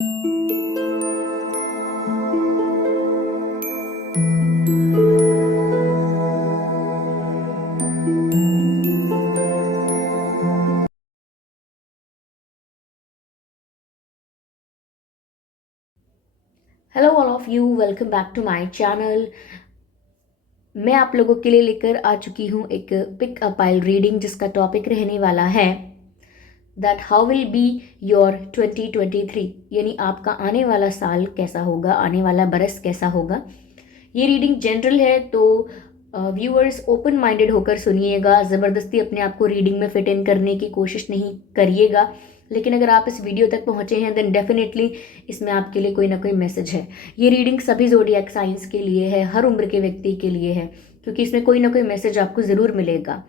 Hello all of you, welcome back to my channel. मैं आप लोगों के लिए लेकर आ चुकी हूँ एक पिक अ पाइल रीडिंग, जिसका टॉपिक रहने वाला है that how will be your 2023, यानी आपका आने वाला साल कैसा होगा, आने वाला बरस कैसा होगा। ये रीडिंग जनरल है, तो व्यूअर्स ओपन माइंडेड होकर सुनिएगा। ज़बरदस्ती अपने आप को रीडिंग में फिट इन करने की कोशिश नहीं करिएगा। लेकिन अगर आप इस वीडियो तक पहुंचे हैं देन डेफिनेटली इसमें आपके लिए कोई ना कोई मैसेज है। ये रीडिंग सभी ज़ोडिएक साइंस के लिए है, हर उम्र के व्यक्ति के लिए है, क्योंकि इसमें कोई ना कोई मैसेज आपको ज़रूर मिलेगा।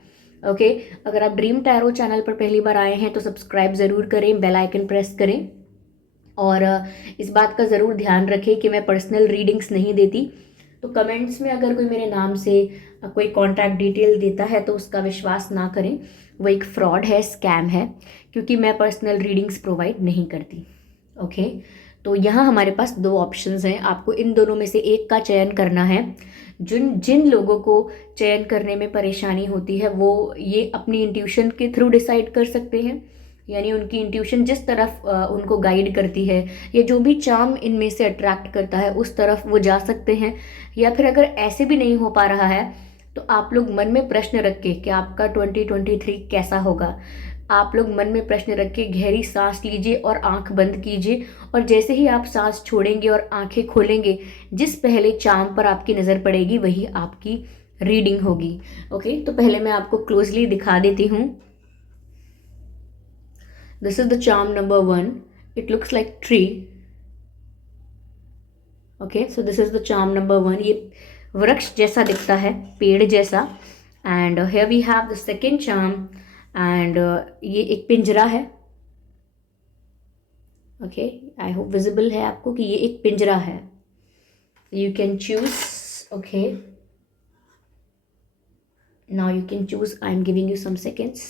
ओके, अगर आप ड्रीम टैरो चैनल पर पहली बार आए हैं तो सब्सक्राइब ज़रूर करें, बेल आइकन प्रेस करें। और इस बात का ज़रूर ध्यान रखें कि मैं पर्सनल रीडिंग्स नहीं देती। तो कमेंट्स में अगर कोई मेरे नाम से कोई कॉन्टैक्ट डिटेल देता है तो उसका विश्वास ना करें, वो एक फ्रॉड है, स्कैम है, क्योंकि मैं पर्सनल रीडिंग्स प्रोवाइड नहीं करती। ओके, तो यहाँ हमारे पास दो ऑप्शंस हैं, आपको इन दोनों में से एक का चयन करना है। जिन जिन लोगों को चयन करने में परेशानी होती है वो ये अपनी इंट्यूशन के थ्रू डिसाइड कर सकते हैं, यानी उनकी इंट्यूशन जिस तरफ उनको गाइड करती है या जो भी चार्म इनमें से अट्रैक्ट करता है उस तरफ वो जा सकते हैं। या फिर अगर ऐसे भी नहीं हो पा रहा है तो आप लोग मन में प्रश्न रख के कि आपका 2023 कैसा होगा, आप लोग मन में प्रश्न रख के गहरी सांस लीजिए और आंख बंद कीजिए। और जैसे ही आप सांस छोड़ेंगे और आंखें खोलेंगे, जिस पहले चार्म पर आपकी नज़र पड़ेगी वही आपकी रीडिंग होगी। ओके, तो पहले मैं आपको क्लोजली दिखा देती हूँ। This is the charm number one. It looks like tree. Okay, so this is the charm number one. ये वृक्ष जैसा दिखता है, पेड़ जैसा. And here we have the second charm. And ये एक पिंजरा है. Okay, I hope visible है आपको कि ये एक पिंजरा है. You can choose. Okay. Now you can choose. I'm giving you some seconds.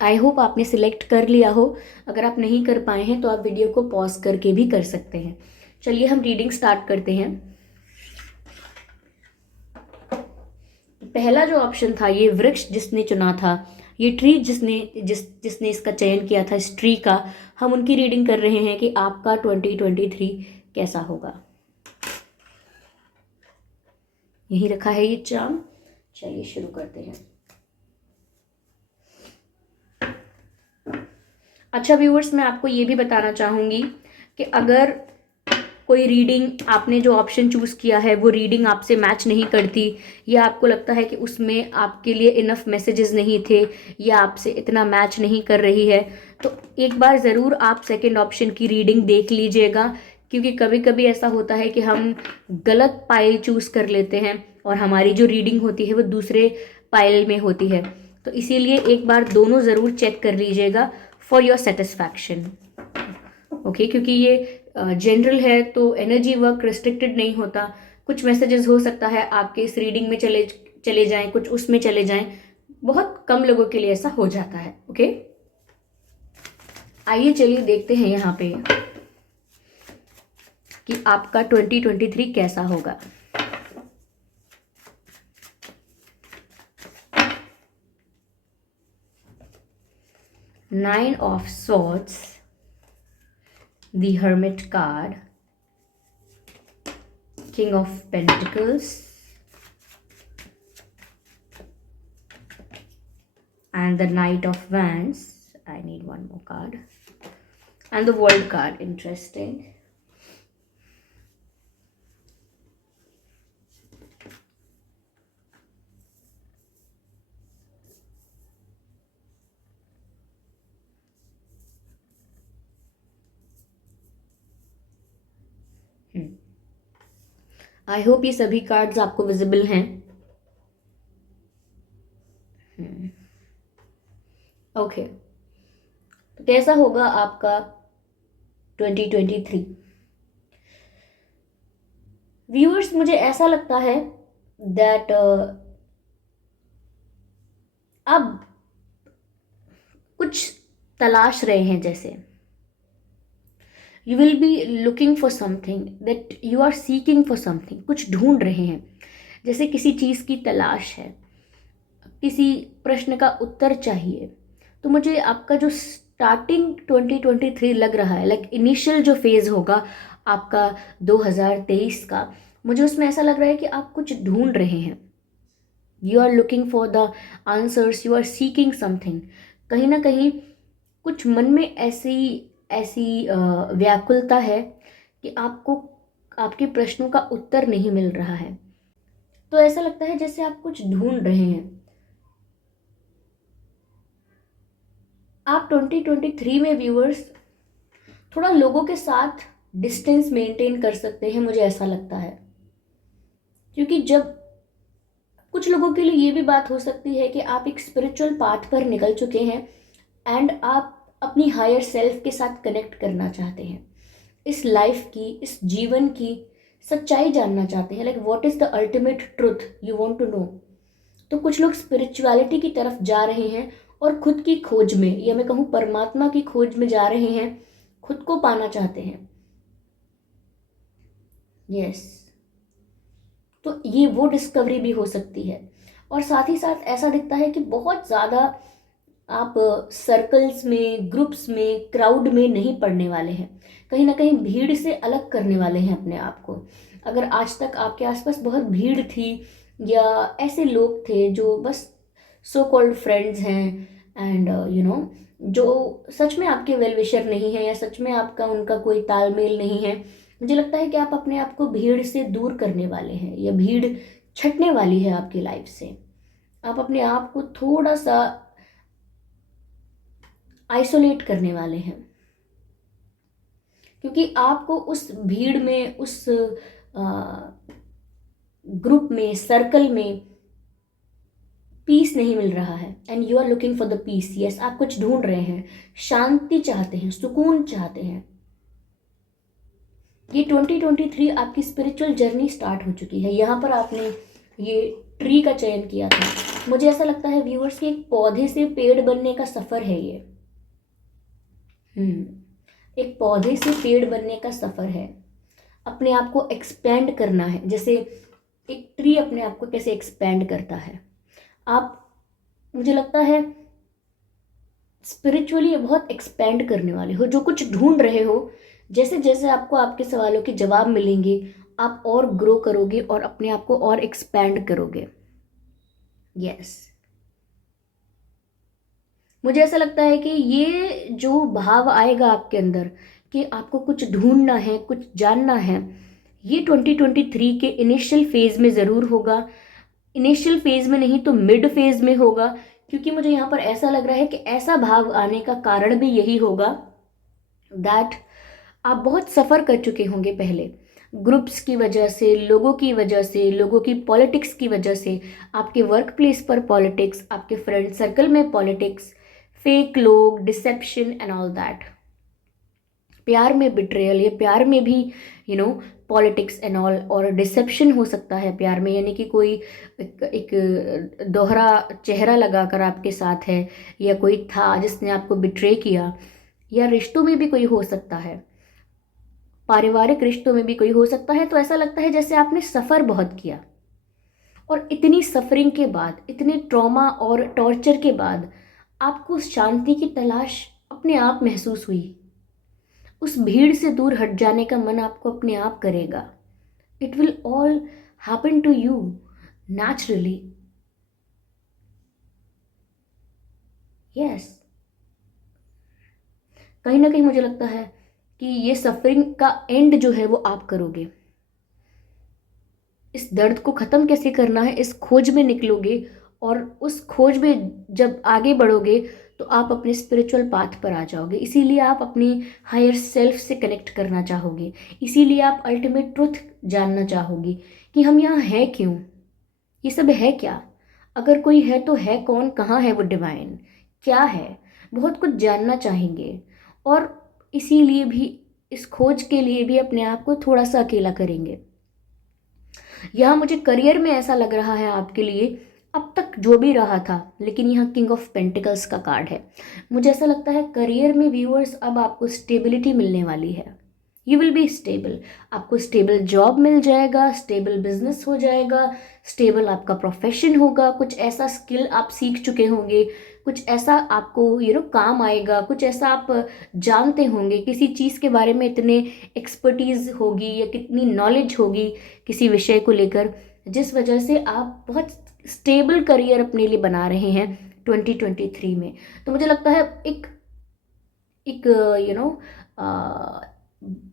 I hope आपने सिलेक्ट कर लिया हो। अगर आप नहीं कर पाए हैं तो आप वीडियो को पॉज करके भी कर सकते हैं। चलिए हम रीडिंग स्टार्ट करते हैं। पहला जो ऑप्शन था, ये वृक्ष जिसने चुना था, ये ट्री जिसने इसका चयन किया था, इस ट्री का, हम उनकी रीडिंग कर रहे हैं कि आपका 2023 कैसा होगा। यही रखा है ये चार्म। चलिए शुरू करते हैं। अच्छा व्यूअर्स, मैं आपको ये भी बताना चाहूँगी कि अगर कोई रीडिंग आपने जो ऑप्शन चूज़ किया है वो रीडिंग आपसे मैच नहीं करती, या आपको लगता है कि उसमें आपके लिए इनफ मैसेजेस नहीं थे या आपसे इतना मैच नहीं कर रही है, तो एक बार ज़रूर आप सेकंड ऑप्शन की रीडिंग देख लीजिएगा। क्योंकि कभी कभी ऐसा होता है कि हम गलत पाइल चूज़ कर लेते हैं और हमारी जो रीडिंग होती है वो दूसरे पाइल में होती है। तो इसीलिए एक बार दोनों ज़रूर चेक कर लीजिएगा फॉर योर सेटिस्फैक्शन। ओके, क्योंकि ये जनरल है तो एनर्जी वर्क रिस्ट्रिक्टेड नहीं होता। कुछ मैसेजेस हो सकता है आपके इस रीडिंग में चले चले जाएं, कुछ उसमें चले जाएं। बहुत कम लोगों के लिए ऐसा हो जाता है। ओके, आइए चलिए देखते हैं यहाँ पे कि आपका 2023 कैसा होगा। Nine of swords, the Hermit card, King of Pentacles, and the Knight of Wands. I need one more card. And the World card. Interesting. I hope ये सभी कार्ड्स आपको विजिबल हैं। ओके, तो कैसा होगा आपका 2023? व्यूअर्स, मुझे ऐसा लगता है दैट अब कुछ तलाश रहे हैं, जैसे you will be looking for something, that you are seeking for something, कुछ ढूंढ रहे हैं, जैसे किसी चीज़ की तलाश है, किसी प्रश्न का उत्तर चाहिए। तो मुझे आपका जो स्टार्टिंग 2023 लग रहा है, लाइक इनिशियल जो फेज़ होगा आपका 2023 का, मुझे उसमें ऐसा लग रहा है कि आप कुछ ढूंढ रहे हैं। You are looking for the answers, you are seeking something. कहीं ना कहीं कुछ मन में ऐसी ऐसी व्याकुलता है कि आपको आपके प्रश्नों का उत्तर नहीं मिल रहा है। तो ऐसा लगता है जैसे आप कुछ ढूंढ रहे हैं। आप 2023 में व्यूअर्स थोड़ा लोगों के साथ डिस्टेंस मेंटेन कर सकते हैं, मुझे ऐसा लगता है। क्योंकि जब कुछ लोगों के लिए ये भी बात हो सकती है कि आप एक स्पिरिचुअल पाथ पर निकल चुके हैं एंड आप अपनी हायर सेल्फ के साथ कनेक्ट करना चाहते हैं, इस लाइफ की, इस जीवन की सच्चाई जानना चाहते हैं, like what is the ultimate truth you want to know. तो कुछ लोग स्पिरिचुअलिटी की तरफ जा रहे हैं और खुद की खोज में, या मैं कहूँ परमात्मा की खोज में जा रहे हैं, खुद को पाना चाहते हैं। यस, तो ये वो डिस्कवरी भी हो सकती है। और साथ ही साथ ऐसा दिखता है कि बहुत ज़्यादा आप सर्कल्स में, ग्रुप्स में, क्राउड में नहीं पड़ने वाले हैं। कहीं ना कहीं भीड़ से अलग करने वाले हैं अपने आप को। अगर आज तक आपके आसपास बहुत भीड़ थी, या ऐसे लोग थे जो बस सो कॉल्ड फ्रेंड्स हैं एंड यू नो, जो सच में आपके वेल विशर नहीं है, या सच में आपका उनका कोई तालमेल नहीं है, मुझे लगता है कि आप अपने आप को भीड़ से दूर करने वाले हैं, या भीड़ छटने वाली है आपकी लाइफ से। आप अपने आप को थोड़ा सा आइसोलेट करने वाले हैं, क्योंकि आपको उस भीड़ में, उस ग्रुप में, सर्कल में पीस नहीं मिल रहा है and you are looking for the peace. Yes, आप कुछ ढूंढ रहे हैं, शांति चाहते हैं, सुकून चाहते हैं। ये 2023 आपकी स्पिरिचुअल जर्नी स्टार्ट हो चुकी है। यहाँ पर आपने ये ट्री का चयन किया था। मुझे ऐसा लगता है व्यूअर्स कि एक पौधे से पेड़ बनने का सफर है ये। एक पौधे से पेड़ बनने का सफर है। अपने आप को एक्सपेंड करना है, जैसे एक ट्री अपने आप को कैसे एक्सपेंड करता है। आप, मुझे लगता है स्पिरिचुअली बहुत एक्सपेंड करने वाले हो, जो कुछ ढूंढ रहे हो। जैसे जैसे आपको आपके सवालों के जवाब मिलेंगे, आप और ग्रो करोगे और अपने आप को और एक्सपेंड करोगे। यस, मुझे ऐसा लगता है कि ये जो भाव आएगा आपके अंदर कि आपको कुछ ढूंढना है, कुछ जानना है, ये 2023 के इनिशियल फेज में ज़रूर होगा। इनिशियल फेज में नहीं तो मिड फेज में होगा, क्योंकि मुझे यहाँ पर ऐसा लग रहा है कि ऐसा भाव आने का कारण भी यही होगा दैट आप बहुत सफ़र कर चुके होंगे पहले, ग्रुप्स की वजह से, लोगों की वजह से, लोगों की पॉलिटिक्स की वजह से, आपके वर्क प्लेस पर पॉलिटिक्स, आपके फ्रेंड सर्कल में पॉलिटिक्स, फेक लोग, डिसेप्शन एंड ऑल दैट। प्यार में बिट्रेयल, या प्यार में भी पॉलिटिक्स एंड ऑल, और डिसेप्शन हो सकता है प्यार में, यानी कि कोई एक दोहरा चेहरा लगाकर आपके साथ है, या कोई था जिसने आपको बिट्रे किया, या रिश्तों में भी कोई हो सकता है, पारिवारिक रिश्तों में भी कोई हो सकता है। तो ऐसा लगता है जैसे आपने सफ़र बहुत किया, और इतनी सफरिंग के बाद, इतने ट्रॉमा और टॉर्चर के बाद आपको शांति की तलाश अपने आप महसूस हुई। उस भीड़ से दूर हट जाने का मन आपको अपने आप करेगा। It will all happen to you naturally. Yes, कहीं ना कहीं मुझे लगता है कि ये सफरिंग का एंड जो है वो आप करोगे। इस दर्द को ख़त्म कैसे करना है, इस खोज में निकलोगे, और उस खोज में जब आगे बढ़ोगे तो आप अपने स्पिरिचुअल पाथ पर आ जाओगे। इसीलिए आप अपनी हायर सेल्फ से कनेक्ट करना चाहोगे, इसीलिए आप अल्टीमेट ट्रुथ जानना चाहोगे कि हम यहाँ हैं क्यों, ये सब है क्या, अगर कोई है तो है कौन, कहाँ है वो डिवाइन, क्या है, बहुत कुछ जानना चाहेंगे। और इसीलिए भी, इस खोज के लिए भी अपने आप को थोड़ा सा अकेला करेंगे। यहाँ मुझे करियर में ऐसा लग रहा है आपके लिए अब तक जो भी रहा था, लेकिन यहाँ किंग ऑफ पेंटिकल्स का कार्ड है। मुझे ऐसा लगता है करियर में व्यूअर्स अब आपको स्टेबिलिटी मिलने वाली है। यू विल बी स्टेबल, आपको स्टेबल जॉब मिल जाएगा, स्टेबल बिजनेस हो जाएगा, स्टेबल आपका प्रोफेशन होगा, कुछ ऐसा स्किल आप सीख चुके होंगे, कुछ ऐसा आपको काम आएगा, कुछ ऐसा आप जानते होंगे, किसी चीज़ के बारे में इतने एक्सपर्टीज होगी या कितनी नॉलेज होगी किसी विषय को लेकर, जिस वजह से आप बहुत स्टेबल करियर अपने लिए बना रहे हैं 2023 में। तो मुझे लगता है एक एक यू नो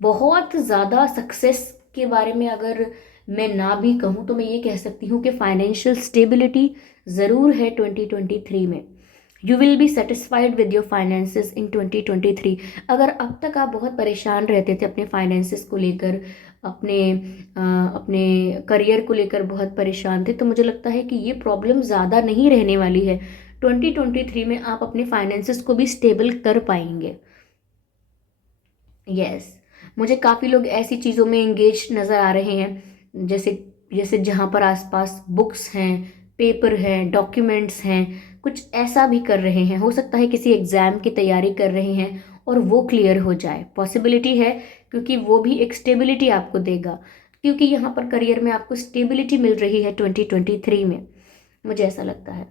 बहुत ज़्यादा सक्सेस के बारे में अगर मैं ना भी कहूँ तो मैं ये कह सकती हूँ कि फाइनेंशियल स्टेबिलिटी ज़रूर है 2023 में। You will be satisfied with your finances in 2023। अगर अब तक आप बहुत परेशान रहते थे अपने फाइनेंसेस को लेकर, अपने अपने करियर को लेकर बहुत परेशान थे, तो मुझे लगता है कि ये प्रॉब्लम ज़्यादा नहीं रहने वाली है। 2023 में आप अपने फाइनेंसेस को भी स्टेबल कर पाएंगे। यस, मुझे काफ़ी लोग ऐसी चीज़ों में एंगेज नज़र आ रहे हैं, जैसे जैसे जहाँ पर आसपास बुक्स हैं, पेपर हैं, डॉक्यूमेंट्स हैं, कुछ ऐसा भी कर रहे हैं। हो सकता है किसी एग्ज़ाम की तैयारी कर रहे हैं और वो क्लियर हो जाए, पॉसिबिलिटी है, क्योंकि वो भी एक स्टेबिलिटी आपको देगा, क्योंकि यहाँ पर करियर में आपको स्टेबिलिटी मिल रही है 2023 में। मुझे ऐसा लगता है।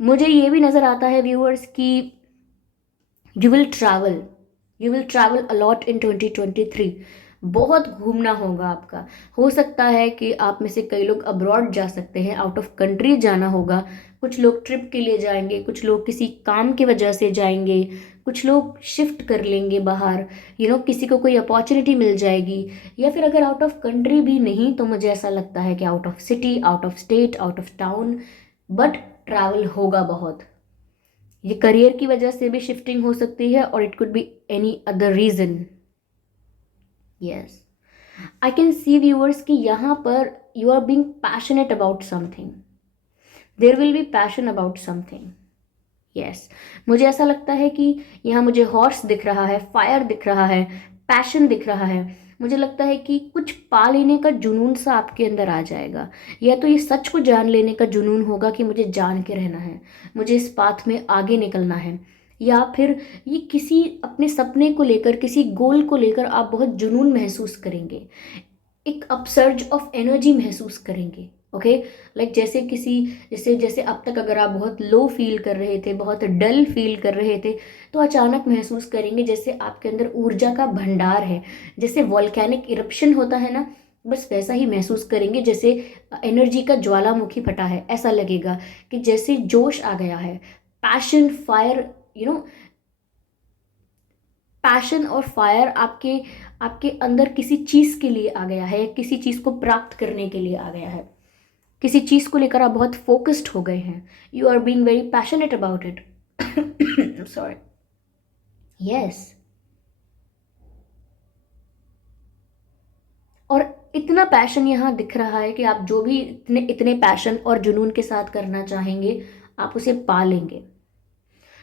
मुझे ये भी नज़र आता है व्यूअर्स कि you will travel, you will travel a lot in 2023। बहुत घूमना होगा आपका। हो सकता है कि आप में से कई लोग अब्रॉड जा सकते हैं, आउट ऑफ कंट्री जाना होगा। कुछ लोग ट्रिप के लिए जाएंगे, कुछ लोग किसी काम की वजह से जाएंगे, कुछ लोग शिफ्ट कर लेंगे बाहर, किसी को कोई अपॉर्चुनिटी मिल जाएगी। या फिर अगर आउट ऑफ कंट्री भी नहीं तो मुझे ऐसा लगता है कि out of city, out of state, out of town, but travel होगा बहुत। ये करियर की वजह से भी शिफ्टिंग हो सकती है और it could be any other reason. Yes, I can see viewers कि यहाँ पर you are being passionate about something, there will be passion about something. Yes, मुझे ऐसा लगता है कि यहाँ मुझे हॉर्स दिख रहा है, फायर दिख रहा है, पैशन दिख रहा है। मुझे लगता है कि कुछ पा लेने का जुनून सा आपके अंदर आ जाएगा, या तो ये सच को जान लेने का जुनून होगा कि मुझे जान के रहना है, मुझे इस पाथ में आगे निकलना है, या फिर ये किसी अपने सपने को लेकर, किसी गोल को लेकर आप बहुत जुनून महसूस करेंगे, एक अपसर्ज ऑफ एनर्जी महसूस करेंगे। ओके, लाइक जैसे जैसे अब तक अगर आप बहुत लो फील कर रहे थे, बहुत डल फील कर रहे थे, तो अचानक महसूस करेंगे जैसे आपके अंदर ऊर्जा का भंडार है, जैसे वॉल्केनिक इरप्शन होता है ना, बस वैसा ही महसूस करेंगे, जैसे एनर्जी का ज्वालामुखी फटा है। ऐसा लगेगा कि जैसे जोश आ गया है, passion, fire, you know passion और फायर आपके आपके अंदर किसी चीज़ के लिए आ गया है, किसी चीज़ को प्राप्त करने के लिए आ गया है, किसी चीज़ को लेकर आप बहुत फोकस्ड हो गए हैं। You are being very passionate about it. Sorry. Yes, और इतना पैशन यहाँ दिख रहा है कि आप जो भी इतने इतने पैशन और जुनून के साथ करना चाहेंगे, आप उसे पा लेंगे।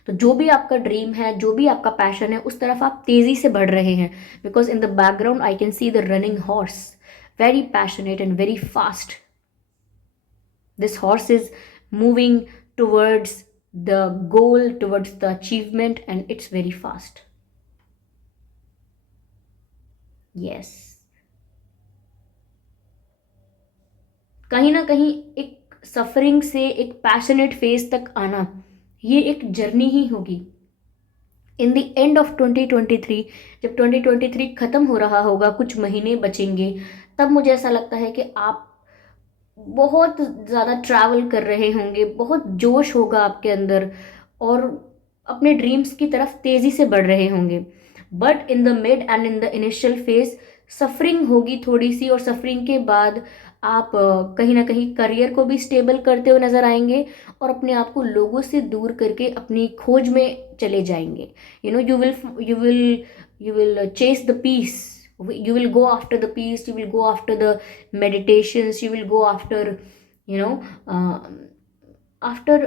तो जो भी आपका ड्रीम है, जो भी आपका पैशन है, उस तरफ आप तेजी से बढ़ रहे हैं, because in the background I can see the running horse, very passionate and very fast. This horse is moving towards the goal, towards the achievement, and it's very fast. Yes, कहीं ना कहीं एक सफरिंग से एक passionate phase तक आना, ये एक जर्नी ही होगी। इन द एंड ऑफ 2023, जब 2023 खत्म हो रहा होगा, कुछ महीने बचेंगे, तब मुझे ऐसा लगता है कि आप बहुत ज़्यादा ट्रैवल कर रहे होंगे, बहुत जोश होगा आपके अंदर, और अपने ड्रीम्स की तरफ तेज़ी से बढ़ रहे होंगे। But in the mid and in the initial phase suffering होगी थोड़ी सी, और सफरिंग के बाद आप कहीं ना कहीं करियर को भी स्टेबल करते हुए नजर आएंगे, और अपने आप को लोगों से दूर करके अपनी खोज में चले जाएंगे। You will chase the peace, you will go after the peace, you will go after the meditations, you will go after, you know uh, after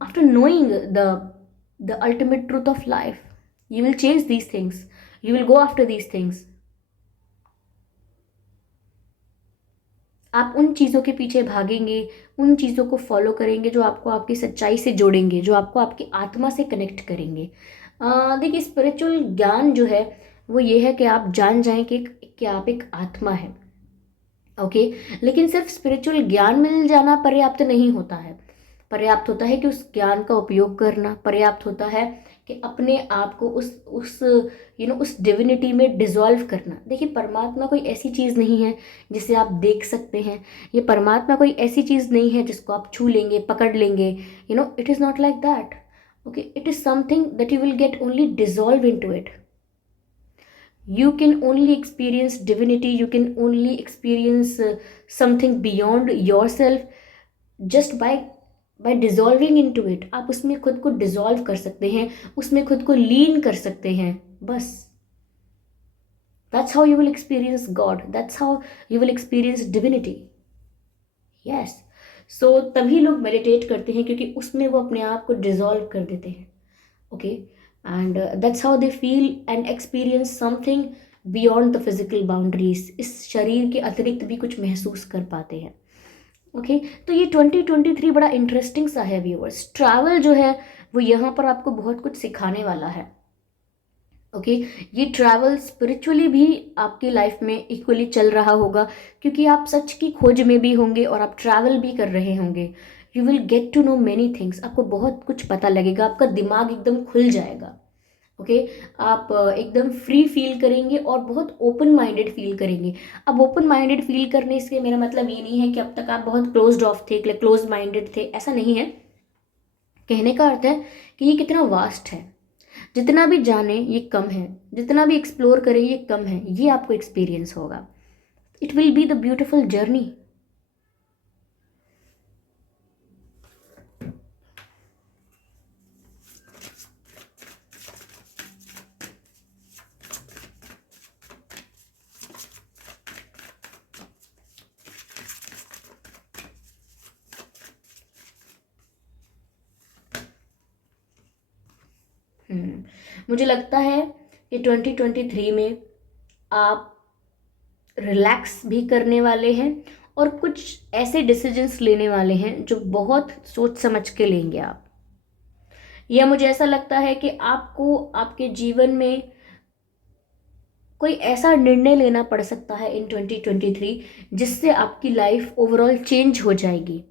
after knowing the ultimate truth of life. You will chase these things, you will go after these things. आप उन चीज़ों के पीछे भागेंगे, उन चीज़ों को follow करेंगे जो आपको आपकी सच्चाई से जोड़ेंगे, जो आपको आपकी आत्मा से कनेक्ट करेंगे। देखिए, स्पिरिचुअल ज्ञान जो है वो ये है कि आप जान जाएं कि आप एक आत्मा है। ओके, लेकिन सिर्फ स्पिरिचुअल ज्ञान मिल जाना पर्याप्त नहीं होता है। पर्याप्त होता है कि उस ज्ञान का उपयोग करना, पर्याप्त होता है कि अपने आप को उस उस डिविनिटी में डिसॉल्व करना। देखिए, परमात्मा कोई ऐसी चीज़ नहीं है जिसे आप देख सकते हैं। ये परमात्मा कोई ऐसी चीज़ नहीं है जिसको आप छू लेंगे, पकड़ लेंगे। It is not like that. Okay, it is something that you will get only dissolve into it. You can only experience divinity, you can only experience something beyond yourself just by dissolving into it। आप उसमें खुद को dissolve कर सकते हैं, उसमें खुद को लीन कर सकते हैं, बस। that's how you will experience God, that's how you will experience divinity। yes, so तभी लोग मेडिटेट करते हैं क्योंकि उसमें वो अपने आप को डिसॉल्व कर देते हैं। Okay, and that's how they feel and experience something beyond the physical boundaries. इस शरीर के अतिरिक्त भी कुछ महसूस कर पाते हैं। ओके, तो ये 2023 बड़ा इंटरेस्टिंग सा है व्यूअर्स। ट्रैवल जो है वो यहाँ पर आपको बहुत कुछ सिखाने वाला है। ओके, ये ट्रैवल स्पिरिचुअली भी आपकी लाइफ में इक्वली चल रहा होगा, क्योंकि आप सच की खोज में भी होंगे और आप ट्रैवल भी कर रहे होंगे। You will get to know many things, आपको बहुत कुछ पता लगेगा, आपका दिमाग एकदम खुल जाएगा। ओके, आप एकदम फ्री फील करेंगे और बहुत ओपन माइंडेड फील करेंगे। अब ओपन माइंडेड फील करने से मेरा मतलब ये नहीं है कि अब तक आप बहुत क्लोज्ड ऑफ थे, क्लोज माइंडेड थे, ऐसा नहीं है। कहने का अर्थ है कि ये कितना वास्ट है, जितना भी जाने ये कम है, जितना भी एक्सप्लोर करें ये कम है, ये आपको एक्सपीरियंस होगा। It will be the beautiful journey. मुझे लगता है कि 2023 में आप रिलैक्स भी करने वाले हैं और कुछ ऐसे डिसीजंस लेने वाले हैं जो बहुत सोच समझ के लेंगे आप। या मुझे ऐसा लगता है कि आपको आपके जीवन में कोई ऐसा निर्णय लेना पड़ सकता है इन 2023 जिससे आपकी लाइफ ओवरऑल चेंज हो जाएगी।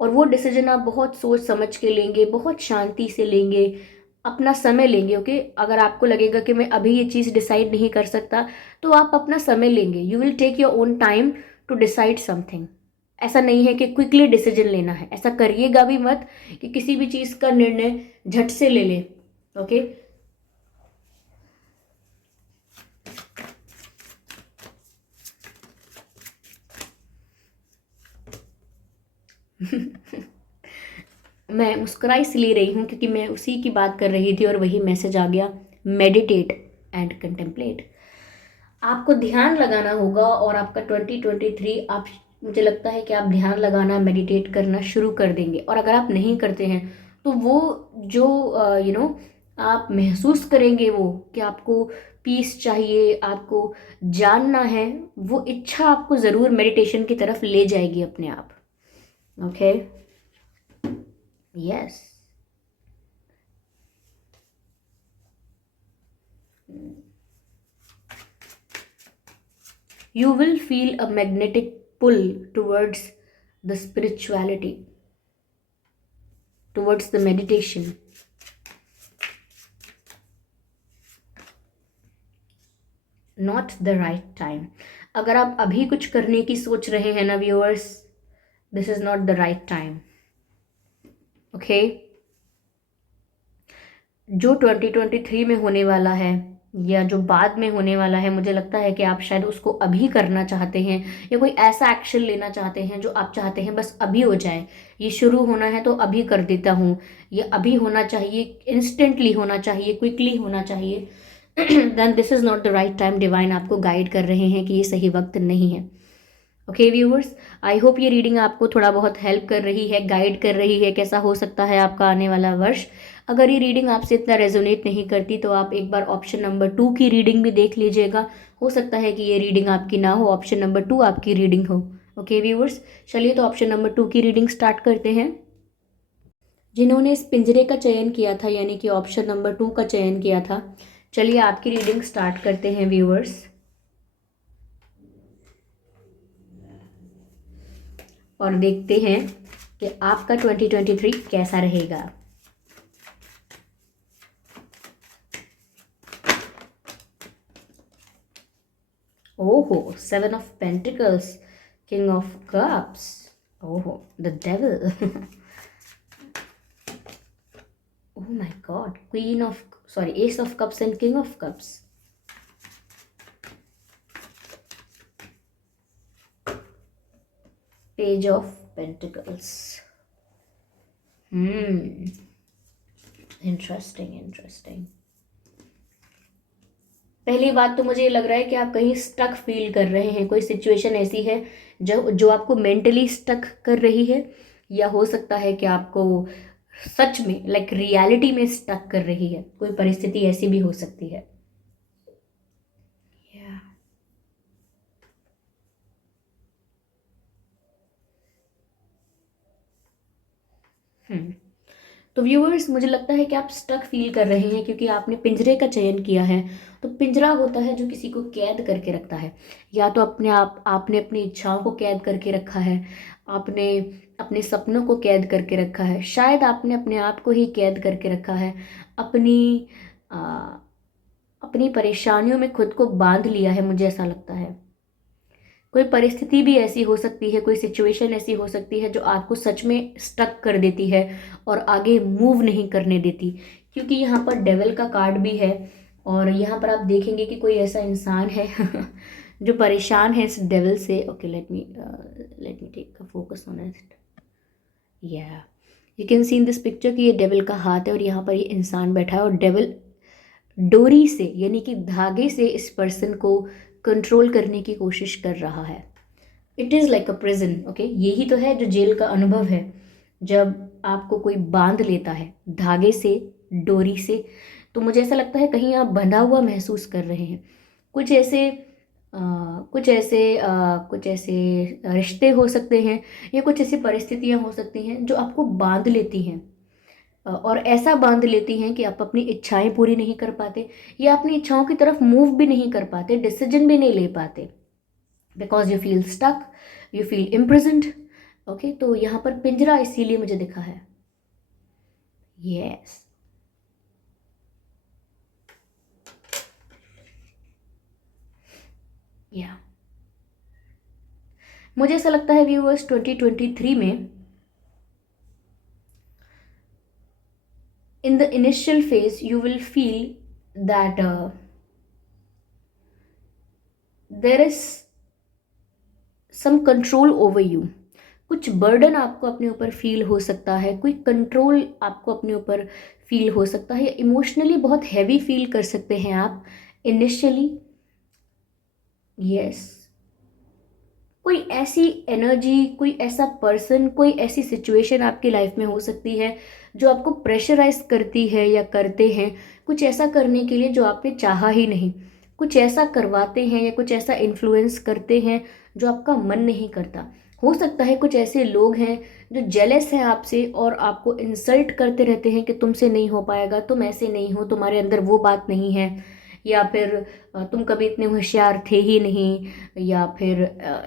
और वो डिसीजन आप बहुत सोच समझ के लेंगे, बहुत शांति से लेंगे, अपना समय लेंगे। ओके, अगर आपको लगेगा कि मैं अभी ये चीज़ डिसाइड नहीं कर सकता तो आप अपना समय लेंगे। You will take your own time to decide something. ऐसा नहीं है कि क्विकली डिसीजन लेना है, ऐसा करिएगा भी मत कि किसी भी चीज़ का निर्णय झट से ले लें। ओके, मैं मुस्कुरा इसलिए रही हूँ क्योंकि मैं उसी की बात कर रही थी और वही मैसेज आ गया, मेडिटेट एंड कंटेम्पलेट। आपको ध्यान लगाना होगा और आपका 2023 आप, मुझे लगता है कि आप ध्यान लगाना, मेडिटेट करना शुरू कर देंगे। और अगर आप नहीं करते हैं तो वो जो आप महसूस करेंगे वो कि आपको पीस चाहिए, आपको जानना है, वो इच्छा आपको ज़रूर मेडिटेशन की तरफ ले जाएगी अपने आप। Okay, yes. You will feel a magnetic pull towards the spirituality, towards the meditation. Not the right time. अगर आप अभी कुछ करने की सोच रहे हैं ना viewers, this is not the right time. Okay? जो 2023 में होने वाला है या जो बाद में होने वाला है, मुझे लगता है कि आप शायद उसको अभी करना चाहते हैं या कोई ऐसा एक्शन लेना चाहते हैं जो आप चाहते हैं बस अभी हो जाए। ये शुरू होना है तो अभी कर देता हूँ, ये अभी होना चाहिए, इंस्टेंटली होना चाहिए, क्विकली होना चाहिए। Then this is not the right time. Divine आपको गाइड कर रहे हैं कि ये सही वक्त नहीं है। ओके व्यूअर्स, आई होप ये रीडिंग आपको थोड़ा बहुत हेल्प कर रही है, गाइड कर रही है कैसा हो सकता है आपका आने वाला वर्ष। अगर ये रीडिंग आपसे इतना रेजोनेट नहीं करती तो आप एक बार ऑप्शन नंबर 2 की रीडिंग भी देख लीजिएगा। हो सकता है कि ये रीडिंग आपकी ना हो, ऑप्शन नंबर 2 आपकी रीडिंग हो। ओके व्यूअर्स, चलिए तो ऑप्शन नंबर 2 की रीडिंग स्टार्ट करते हैं। जिन्होंने इस पिंजरे का चयन किया था, यानी कि ऑप्शन नंबर 2 का चयन किया था, चलिए आपकी रीडिंग स्टार्ट करते हैं व्यूअर्स, और देखते हैं कि आपका 2023 कैसा रहेगा। ओहो, 7 of pentacles, king of cups, ओहो the devil oh my god, ace of cups and king of cups, page of pentacles, interesting. पहली बात तो मुझे ये लग रहा है कि आप कहीं स्टक फील कर रहे हैं, कोई सिचुएशन ऐसी है जो आपको मेंटली स्टक कर रही है, या हो सकता है कि आपको सच में लाइक रियलिटी में स्टक कर रही है, कोई परिस्थिति ऐसी भी हो सकती है। तो व्यूअर्स, मुझे लगता है कि आप स्टक फील कर रहे हैं क्योंकि आपने पिंजरे का चयन किया है। तो पिंजरा होता है जो किसी को कैद करके रखता है, या तो आपने अपनी इच्छाओं को कैद करके रखा है, आपने अपने सपनों को कैद करके रखा है, शायद आपने अपने आप को ही कैद करके रखा है, अपनी आ, अपनी परेशानियों में खुद को बांध लिया है, मुझे ऐसा लगता है। कोई परिस्थिति भी ऐसी हो सकती है, कोई सिचुएशन ऐसी हो सकती है जो आपको सच में स्टक कर देती है और आगे मूव नहीं करने देती, क्योंकि यहाँ पर डेविल का कार्ड भी है, और यहाँ पर आप देखेंगे कि कोई ऐसा इंसान है जो परेशान है इस डेविल से। Okay, let me take a focus on it. या you can see in this picture कि ये डेविल का हाथ है और यहाँ पर ये इंसान बैठा है, और डेविल डोरी से यानी कि धागे से इस पर्सन को कंट्रोल करने की कोशिश कर रहा है। It is like a prison. Okay, यही तो है जो जेल का अनुभव है, जब आपको कोई बांध लेता है धागे से, डोरी से। तो मुझे ऐसा लगता है कहीं आप बंधा हुआ महसूस कर रहे हैं। कुछ ऐसे कुछ ऐसे रिश्ते हो सकते हैं, या कुछ ऐसी परिस्थितियां हो सकती हैं जो आपको बांध लेती हैं, और ऐसा बांध लेती हैं कि आप अपनी इच्छाएं पूरी नहीं कर पाते, या अपनी इच्छाओं की तरफ मूव भी नहीं कर पाते, डिसीजन भी नहीं ले पाते, because you feel stuck, you feel imprisoned. Okay, तो यहाँ पर पिंजरा इसीलिए मुझे दिखा है। यस, या मुझे ऐसा लगता है व्यूअर्स 2023 में in the initial phase you will feel that there is some control over you। कुछ बर्डन आपको अपने ऊपर फील हो सकता है, कोई कंट्रोल आपको अपने ऊपर फील हो सकता है, इमोशनली बहुत हैवी फील कर सकते हैं आप इनिशियली। यस, कोई ऐसी एनर्जी, कोई ऐसा पर्सन, कोई ऐसी सिचुएशन आपकी लाइफ में हो सकती है जो आपको प्रेशराइज करती है या करते हैं कुछ ऐसा करने के लिए जो आपने चाहा ही नहीं, कुछ ऐसा करवाते हैं या कुछ ऐसा इन्फ्लुएंस करते हैं जो आपका मन नहीं करता। हो सकता है कुछ ऐसे लोग हैं जो जेलस हैं आपसे और आपको इंसल्ट करते रहते हैं कि तुमसे नहीं हो पाएगा, तुम ऐसे नहीं हो, तुम्हारे अंदर वो बात नहीं है, या फिर तुम कभी इतने होशियार थे ही नहीं, या फिर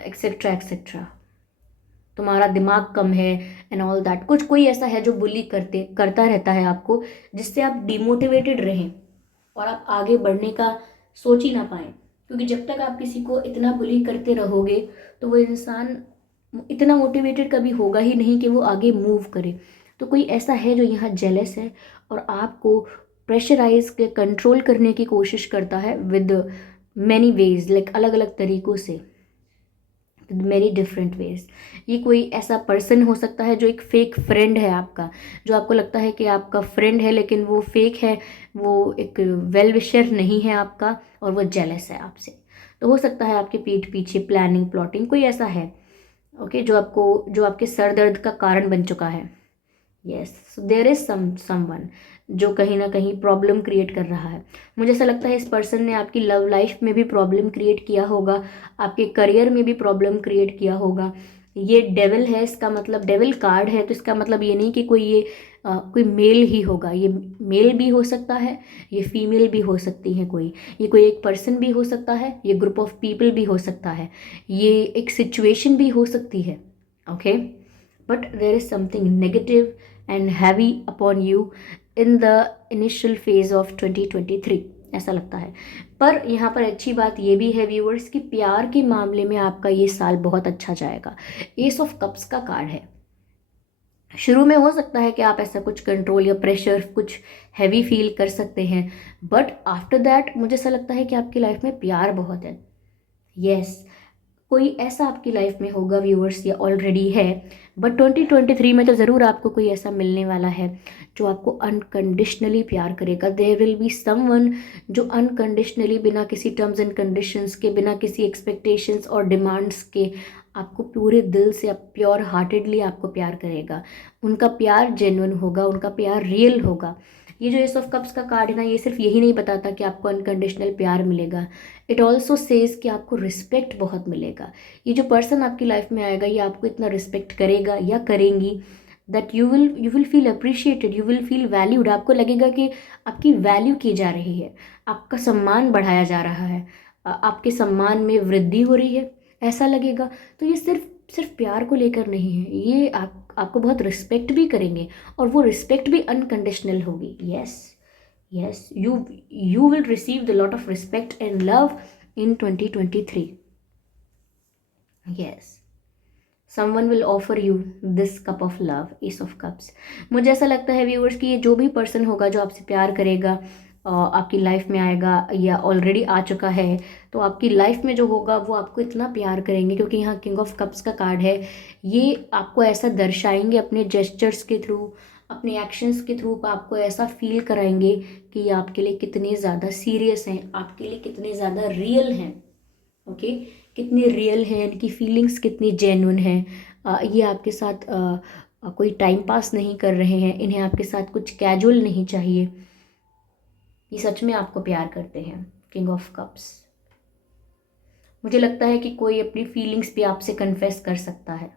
एक्सेट्रा एक्सेट्रा, तुम्हारा दिमाग कम है एंड ऑल दैट। कुछ कोई ऐसा है जो बुली करता रहता है आपको, जिससे आप डिमोटिवेटेड रहें और आप आगे बढ़ने का सोच ही ना पाएँ, क्योंकि जब तक आप किसी को इतना बुली करते रहोगे तो वो इंसान इतना मोटिवेटेड कभी होगा ही नहीं कि वो आगे मूव करे। तो कोई ऐसा है जो यहाँ जेलस है और आपको प्रेशराइज के कंट्रोल करने की कोशिश करता है विद मैनी वेज, लाइक अलग अलग तरीक़ों से, मेरी डिफरेंट वेज। ये कोई ऐसा पर्सन हो सकता है जो एक फेक फ्रेंड है आपका, जो आपको लगता है कि आपका फ्रेंड है लेकिन वो फेक है, वो एक वेल विशर नहीं है आपका, और वो जेलस है आपसे। तो हो सकता है आपके पीठ पीछे प्लानिंग प्लॉटिंग कोई ऐसा है, ओके, जो आपके सर दर्द का कारण बन चुका है। Yes, so there is someone. जो कहीं ना कहीं प्रॉब्लम क्रिएट कर रहा है। मुझे ऐसा लगता है इस पर्सन ने आपकी लव लाइफ में भी प्रॉब्लम क्रिएट किया होगा, आपके करियर में भी प्रॉब्लम क्रिएट किया होगा। ये डेविल है, इसका मतलब डेविल कार्ड है, तो इसका मतलब ये नहीं कि कोई ये कोई मेल ही होगा। ये मेल भी हो सकता है, ये फीमेल भी हो सकती है कोई, ये कोई एक पर्सन भी हो सकता है, ये ग्रुप ऑफ पीपल भी हो सकता है, ये एक सिचुएशन भी हो सकती है। Okay, but there is something negative and heavy upon you in the initial phase of 2023, ऐसा लगता है। पर यहाँ पर अच्छी बात ये भी है व्यूअर्स कि प्यार के मामले में आपका ये साल बहुत अच्छा जाएगा। एस ऑफ कप्स का कार्ड है। शुरू में हो सकता है कि आप ऐसा कुछ कंट्रोल या प्रेशर कुछ हैवी फील कर सकते हैं, बट आफ्टर दैट मुझे ऐसा लगता है कि आपकी लाइफ में प्यार बहुत है। यस, कोई ऐसा आपकी लाइफ में होगा व्यूअर्स, या ऑलरेडी है, बट 2023 में तो ज़रूर आपको कोई ऐसा मिलने वाला है जो आपको अनकंडीशनली प्यार करेगा। देयर विल बी समवन जो अनकंडीशनली, बिना किसी टर्म्स एंड कंडीशंस के, बिना किसी एक्सपेक्टेशंस और डिमांड्स के आपको पूरे दिल से, प्योर हार्टेडली आपको प्यार करेगा। उनका प्यार जेन्युइन होगा, उनका प्यार रियल होगा। ये जो एस ऑफ कप्स का कार्ड है ना, ये सिर्फ यही नहीं बताता कि आपको अनकंडीशनल प्यार मिलेगा, इट ऑल्सो सेज कि आपको रिस्पेक्ट बहुत मिलेगा। ये जो पर्सन आपकी लाइफ में आएगा, ये आपको इतना रिस्पेक्ट करेगा या करेंगी that you will feel appreciated, you will feel valued. आपको लगेगा कि आपकी वैल्यू की जा रही है, आपका सम्मान बढ़ाया जा रहा है, आपके सम्मान में वृद्धि हो रही है, ऐसा लगेगा। तो ये सिर्फ सिर्फ प्यार को लेकर नहीं है, ये आपको बहुत रिस्पेक्ट भी करेंगे, और वो रिस्पेक्ट भी अनकंडीशनल होगी। Yes, yes, you will receive the lot of respect and love in 2023. Yes, someone will offer you this cup of love, ace of cups. मुझे ऐसा लगता है व्यूअर्स कि ये जो भी पर्सन होगा जो आपसे प्यार करेगा, आपकी लाइफ में आएगा या ऑलरेडी आ चुका है, तो आपकी लाइफ में जो होगा वो आपको इतना प्यार करेंगे, क्योंकि यहाँ किंग ऑफ कप्स का कार्ड है। ये आपको ऐसा दर्शाएंगे अपने जेस्चर्स के थ्रू, अपने एक्शंस के थ्रू आपको ऐसा फील कराएंगे कि ये आपके लिए कितने ज़्यादा सीरियस हैं, आपके लिए कितने ज़्यादा रियल हैं। ओके, कितने रियल हैं, इनकी फीलिंग्स कितनी जेन्युइन हैं। ये आपके साथ कोई टाइम पास नहीं कर रहे हैं, इन्हें आपके साथ कुछ कैजुअल नहीं चाहिए, ये सच में आपको प्यार करते हैं। किंग ऑफ कप्स, मुझे लगता है कि कोई अपनी फीलिंग्स भी आपसे कन्फेस कर सकता है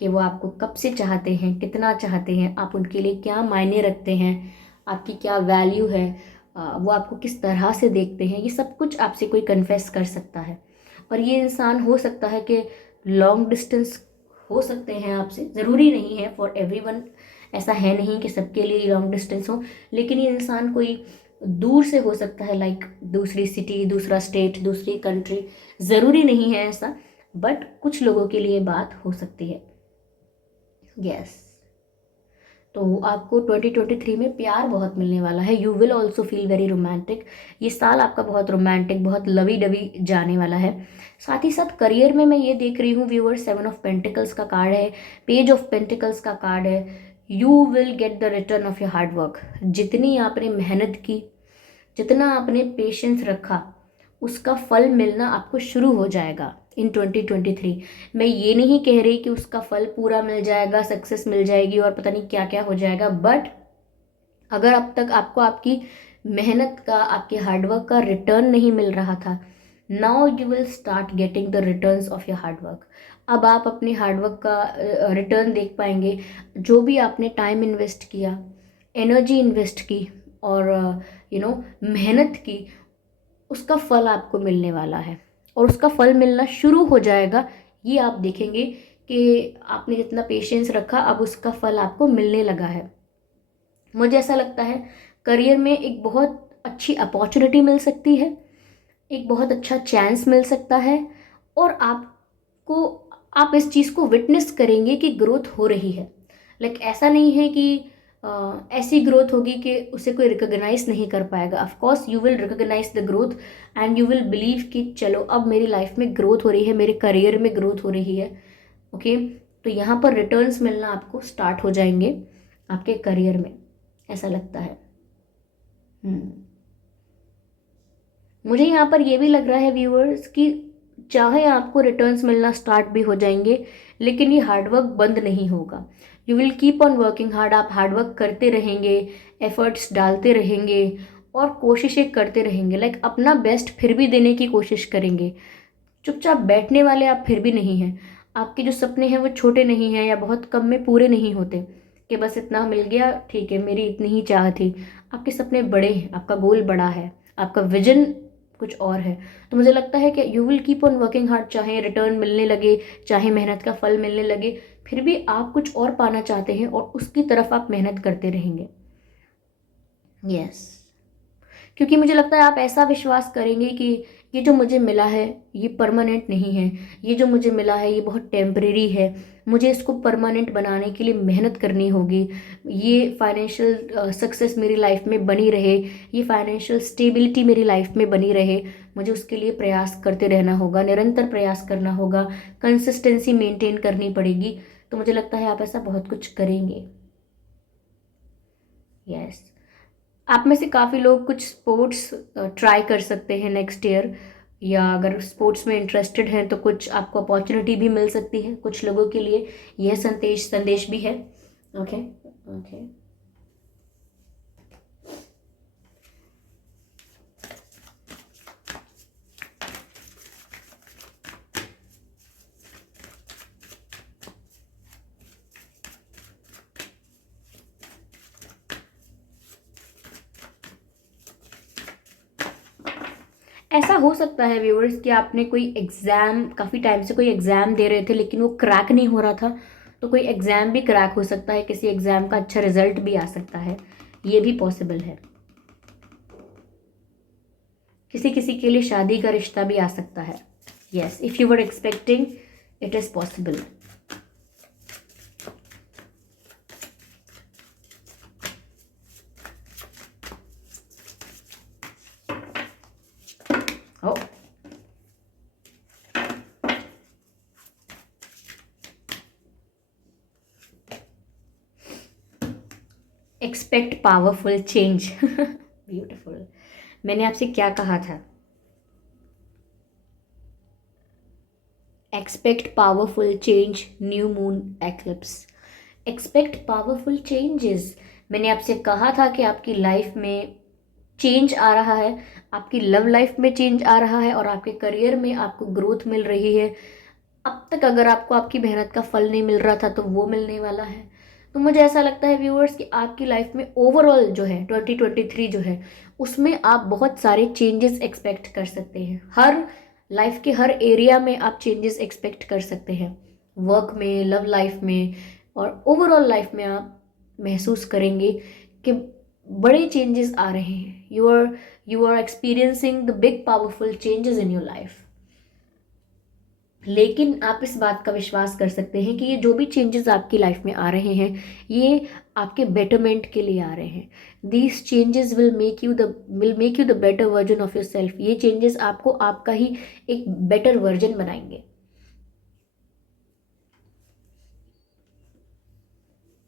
कि वो आपको कब से चाहते हैं, कितना चाहते हैं, आप उनके लिए क्या मायने रखते हैं, आपकी क्या वैल्यू है, वो आपको किस तरह से देखते हैं, ये सब कुछ आपसे कोई कन्फेस कर सकता है। और ये इंसान हो सकता है कि लॉन्ग डिस्टेंस हो सकते हैं आपसे, ज़रूरी नहीं है फॉर एवरीवन, ऐसा है नहीं कि सबके लिए लॉन्ग डिस्टेंस हो, लेकिन ये इंसान कोई दूर से हो सकता है, लाइक दूसरी सिटी, दूसरा स्टेट, दूसरी कंट्री, ज़रूरी नहीं है ऐसा, बट कुछ लोगों के लिए बात हो सकती है। यस, तो आपको 2023 में प्यार बहुत मिलने वाला है। You will also feel very romantic. ये साल आपका बहुत रोमांटिक, बहुत लवी डवी जाने वाला है। साथ ही साथ करियर में मैं ये देख रही हूँ व्यूअर्स, 7 ऑफ पेंटिकल्स का कार्ड है, पेज ऑफ पेंटिकल्स का कार्ड है। You will get the return of your hard work. जितनी आपने मेहनत की, जितना आपने पेशेंस रखा, उसका फल मिलना आपको शुरू हो जाएगा इन 2023। मैं ये नहीं कह रही कि उसका फल पूरा मिल जाएगा, सक्सेस मिल जाएगी और पता नहीं क्या क्या हो जाएगा, बट अगर अब तक आपको आपकी मेहनत का, आपके हार्डवर्क का रिटर्न नहीं मिल रहा था, now you will start getting the returns of your hard work. अब आप अपने हार्डवर्क का रिटर्न देख पाएंगे। जो भी आपने टाइम इन्वेस्ट किया, एनर्जी इन्वेस्ट की और मेहनत की, उसका फल आपको मिलने वाला है, और उसका फल मिलना शुरू हो जाएगा। ये आप देखेंगे कि आपने जितना पेशेंस रखा, अब उसका फल आपको मिलने लगा है। मुझे ऐसा लगता है करियर में एक बहुत अच्छी अपॉर्चुनिटी मिल सकती है, एक बहुत अच्छा चांस मिल सकता है, और आप इस चीज़ को विटनेस करेंगे कि ग्रोथ हो रही है। लाइक ऐसा नहीं है कि ऐसी ग्रोथ होगी कि उसे कोई रिकॉग्नाइज नहीं कर पाएगा। Of course you will recognise the growth and you will believe कि चलो अब मेरी लाइफ में ग्रोथ हो रही है, मेरे करियर में ग्रोथ हो रही है। ओके, तो यहाँ पर रिटर्न्स मिलना आपको स्टार्ट हो जाएंगे आपके करियर में, ऐसा लगता है। मुझे यहाँ पर ये भी लग रहा है व्यूअर्स कि चाहे आपको रिटर्न्स मिलना स्टार्ट भी हो जाएंगे, लेकिन ये हार्डवर्क बंद नहीं होगा। You will keep on working hard, आप हार्डवर्क करते रहेंगे, एफर्ट्स डालते रहेंगे और कोशिशें करते रहेंगे, लाइक अपना बेस्ट फिर भी देने की कोशिश करेंगे। चुपचाप बैठने वाले आप फिर भी नहीं हैं। आपके जो सपने हैं वो छोटे नहीं हैं या बहुत कम में पूरे नहीं होते कि बस इतना मिल गया ठीक है, मेरी इतनी ही चाह थी। आपके सपने बड़े हैं, आपका गोल बड़ा है, आपका विजन कुछ और है। तो मुझे लगता है कि you will keep on working hard, चाहे रिटर्न मिलने लगे, चाहे मेहनत का फल मिलने लगे, फिर भी आप कुछ और पाना चाहते हैं और उसकी तरफ आप मेहनत करते रहेंगे। यस, क्योंकि मुझे लगता है आप ऐसा विश्वास करेंगे कि ये जो मुझे मिला है ये परमानेंट नहीं है, ये जो मुझे मिला है ये बहुत टेम्परेरी है, मुझे इसको परमानेंट बनाने के लिए मेहनत करनी होगी। ये फाइनेंशियल सक्सेस मेरी लाइफ में बनी रहे, ये फाइनेंशियल स्टेबिलिटी मेरी लाइफ में बनी रहे, मुझे उसके लिए प्रयास करते रहना होगा, निरंतर प्रयास करना होगा, कंसिस्टेंसी मेंटेन करनी पड़ेगी। तो मुझे लगता है आप ऐसा बहुत कुछ करेंगे। यस, आप में से काफ़ी लोग कुछ स्पोर्ट्स ट्राई कर सकते हैं नेक्स्ट ईयर, या अगर स्पोर्ट्स में इंटरेस्टेड हैं तो कुछ आपको अपॉर्चुनिटी भी मिल सकती है कुछ लोगों के लिए। यह संदेश भी है। ओके ओके, ऐसा हो सकता है व्यूअर्स कि आपने कोई एग्ज़ाम, काफ़ी टाइम से कोई एग्ज़ाम दे रहे थे लेकिन वो क्रैक नहीं हो रहा था, तो कोई एग्ज़ाम भी क्रैक हो सकता है, किसी एग्ज़ाम का अच्छा रिजल्ट भी आ सकता है, ये भी पॉसिबल है। किसी किसी के लिए शादी का रिश्ता भी आ सकता है। Yes, if you were expecting, it is possible. Oh, expect powerful change. Beautiful. मैंने आपसे क्या कहा था? Expect powerful change, new moon eclipse. Expect powerful changes. मैंने आपसे कहा था कि आपकी लाइफ में चेंज आ रहा है, आपकी लव लाइफ में चेंज आ रहा है और आपके करियर में आपको ग्रोथ मिल रही है। अब तक अगर आपको आपकी मेहनत का फल नहीं मिल रहा था तो वो मिलने वाला है। तो मुझे ऐसा लगता है व्यूअर्स कि आपकी लाइफ में ओवरऑल जो है 2023 जो है उसमें आप बहुत सारे चेंजेस एक्सपेक्ट कर सकते हैं। हर लाइफ के हर एरिया में आप चेंजेस एक्सपेक्ट कर सकते हैं, वर्क में, लव लाइफ में और ओवरऑल लाइफ में आप महसूस करेंगे कि बड़े चेंजेस आ रहे हैं। You are experiencing the big powerful changes in your life. लेकिन आप इस बात का विश्वास कर सकते हैं कि ये जो भी चेंजेस आपकी लाइफ में आ रहे हैं ये आपके बेटरमेंट के लिए आ रहे हैं। These changes will make you the better version of your self. ये चेंजेस आपको आपका ही एक बेटर वर्जन बनाएंगे।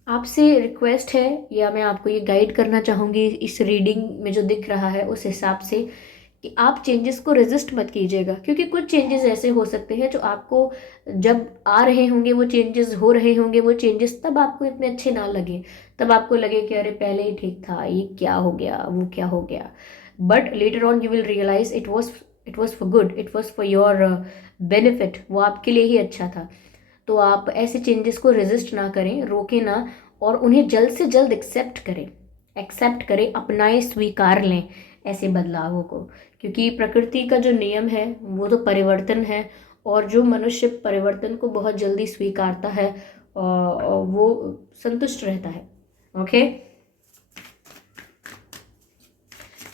आपसे रिक्वेस्ट है, या मैं आपको ये गाइड करना चाहूँगी इस रीडिंग में जो दिख रहा है उस हिसाब से, कि आप चेंजेस को रेजिस्ट मत कीजिएगा, क्योंकि कुछ चेंजेस ऐसे हो सकते हैं जो आपको जब आ रहे होंगे, वो चेंजेस हो रहे होंगे, वो चेंजेस तब आपको इतने अच्छे ना लगे, तब आपको लगे कि अरे पहले ही ठीक था, ये क्या हो गया, वो क्या हो गया। But later on you will realise it was for good, it was for your benefit, वो आपके लिए ही अच्छा था। तो आप ऐसे चेंजेस को रेजिस्ट ना करें, रोकें ना, और उन्हें जल्द से जल्द एक्सेप्ट करें, अपनाएं, स्वीकार लें ऐसे बदलावों को। क्योंकि प्रकृति का जो नियम है वो तो परिवर्तन है, और जो मनुष्य परिवर्तन को बहुत जल्दी स्वीकारता है वो संतुष्ट रहता है। ओके,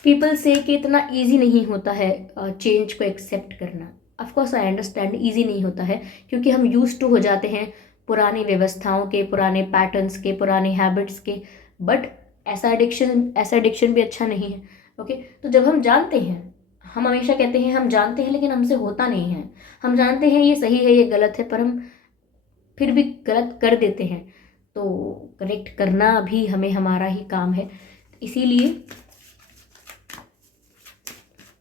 पीपल से कि इतना इजी नहीं होता है चेंज को एक्सेप्ट करना। Of course I understand, easy नहीं होता है क्योंकि हम यूज टू हो जाते हैं पुरानी व्यवस्थाओं के, पुराने पैटर्न्स के, पुराने हैबिट्स के। बट ऐसा एडिक्शन भी अच्छा नहीं है। ओके, तो जब हम जानते हैं, हम हमेशा कहते हैं हम जानते हैं लेकिन हमसे होता नहीं है। हम जानते हैं ये सही है, ये गलत है, पर हम फिर भी गलत कर देते हैं। तो करेक्ट करना भी हमें हमारा ही काम है। इसीलिए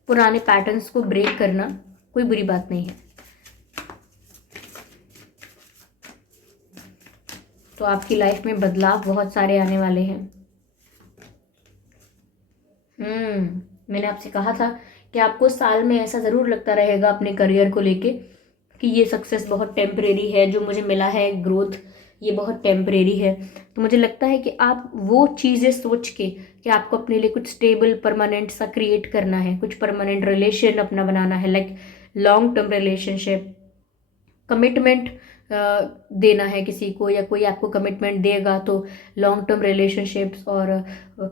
पुराने पैटर्न्स को ब्रेक करना कोई बुरी बात नहीं है। तो आपकी लाइफ में बदलाव बहुत सारे आने वाले हैं। मैंने आपसे कहा था कि आपको साल में ऐसा ज़रूर लगता रहेगा अपने करियर को लेके कि ये सक्सेस बहुत टेम्परेरी है, जो मुझे मिला है ग्रोथ ये बहुत टेम्परेरी है। तो मुझे लगता है कि आप वो चीज़ें सोच के कि आपको अपने लिए कुछ स्टेबल परमानेंट सा क्रिएट करना है, कुछ परमानेंट रिलेशन अपना बनाना है, like long term relationship, commitment देना है किसी को, या कोई आपको कमिटमेंट देगा, तो लॉन्ग टर्म रिलेशनशिप्स और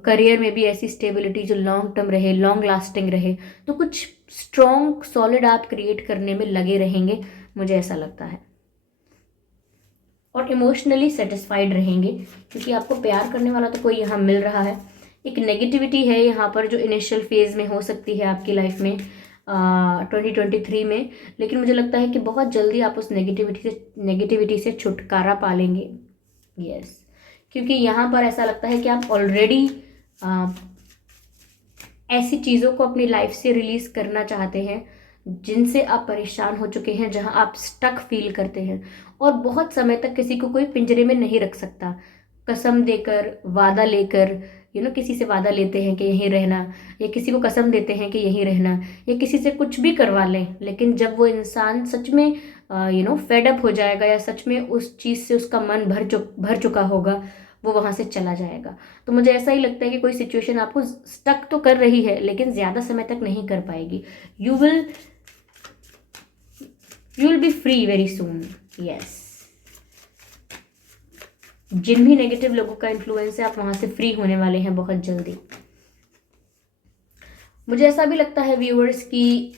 करियर में भी ऐसी स्टेबिलिटी जो लॉन्ग टर्म रहे, लॉन्ग लास्टिंग रहे। तो कुछ स्ट्रॉन्ग सॉलिड आप क्रिएट करने में लगे रहेंगे, मुझे ऐसा लगता है। और इमोशनली सेटिस्फाइड रहेंगे क्योंकि आपको प्यार करने वाला तो कोई यहाँ मिल रहा है। एक नेगेटिविटी है यहाँ पर जो इनिशियल फेज में हो सकती है आपकी लाइफ में 2023 में, लेकिन मुझे लगता है कि बहुत जल्दी आप उस नेगेटिविटी से छुटकारा पा लेंगे। यस, क्योंकि यहाँ पर ऐसा लगता है कि आप ऑलरेडी ऐसी चीज़ों को अपनी लाइफ से रिलीज करना चाहते हैं जिनसे आप परेशान हो चुके हैं, जहां आप स्टक फील करते हैं और बहुत समय तक किसी को कोई पिंजरे में नहीं रख सकता। कसम देकर, वादा लेकर, किसी से वादा लेते हैं कि यहीं रहना, या किसी को कसम देते हैं कि यहीं रहना, या किसी से कुछ भी करवा लें, लेकिन जब वो इंसान सच में फेड अप हो जाएगा या सच में उस चीज़ से उसका मन भर चुका होगा, वो वहां से चला जाएगा। तो मुझे ऐसा ही लगता है कि कोई सिचुएशन आपको स्टक तो कर रही है लेकिन ज़्यादा समय तक नहीं कर पाएगी। You will be free very soon. Yes, जिन भी नेगेटिव लोगों का इन्फ्लुएंस है आप वहां से फ्री होने वाले हैं बहुत जल्दी। मुझे ऐसा भी लगता है व्यूअर्स कि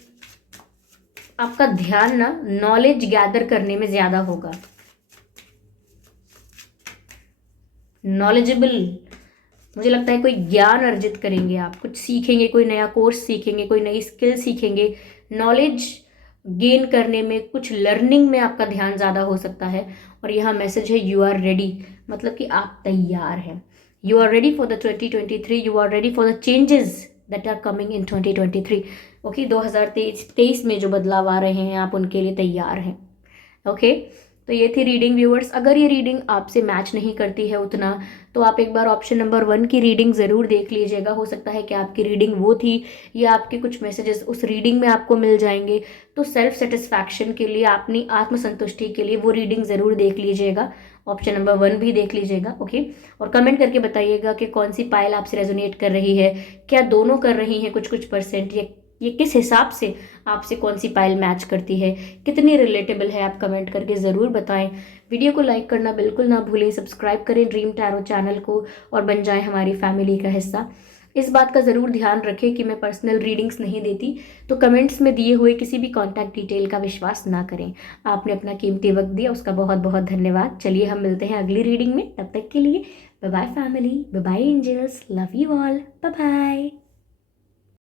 आपका ध्यान ना नॉलेज गैदर करने में ज़्यादा होगा। नॉलेजेबल, मुझे लगता है कोई ज्ञान अर्जित करेंगे आप, कुछ सीखेंगे, कोई नया कोर्स सीखेंगे, कोई नई स्किल सीखेंगे। नॉलेज गेन करने में, कुछ लर्निंग में आपका ध्यान ज़्यादा हो सकता है। और यहाँ मैसेज है यू आर रेडी, मतलब कि आप तैयार हैं। You are ready for the 2023, you are ready for the changes that are coming in 2023। ओके, 2023 में जो बदलाव आ रहे हैं आप उनके लिए तैयार हैं। ओके, तो ये थी रीडिंग व्यूअर्स। अगर ये रीडिंग आपसे मैच नहीं करती है उतना, तो आप एक बार ऑप्शन नंबर 1 की रीडिंग ज़रूर देख लीजिएगा। हो सकता है कि आपकी रीडिंग वो थी, या आपके कुछ मैसेजेस उस रीडिंग में आपको मिल जाएंगे। तो सेल्फ सेटिस्फैक्शन के लिए, अपनी आत्मसंतुष्टि के लिए वो रीडिंग ज़रूर देख लीजिएगा। ऑप्शन नंबर 1 भी देख लीजिएगा। ओके, और कमेंट करके बताइएगा कि कौन सी पायल आपसे रेजोनेट कर रही है, क्या दोनों कर रही हैं कुछ कुछ परसेंट, या ये किस हिसाब से आपसे कौन सी पायल मैच करती है, कितनी रिलेटेबल है, आप कमेंट करके ज़रूर बताएं। वीडियो को लाइक करना बिल्कुल ना भूलें, सब्सक्राइब करें ड्रीम टैरो चैनल को और बन जाएं हमारी फैमिली का हिस्सा। इस बात का ज़रूर ध्यान रखें कि मैं पर्सनल रीडिंग्स नहीं देती, तो कमेंट्स में दिए हुए किसी भी कॉन्टैक्ट डिटेल का विश्वास ना करें। आपने अपना कीमती वक्त दिया, उसका बहुत बहुत धन्यवाद। चलिए हम मिलते हैं अगली रीडिंग में, तब तक के लिए bye bye family, bye bye angels, love you all, bye bye.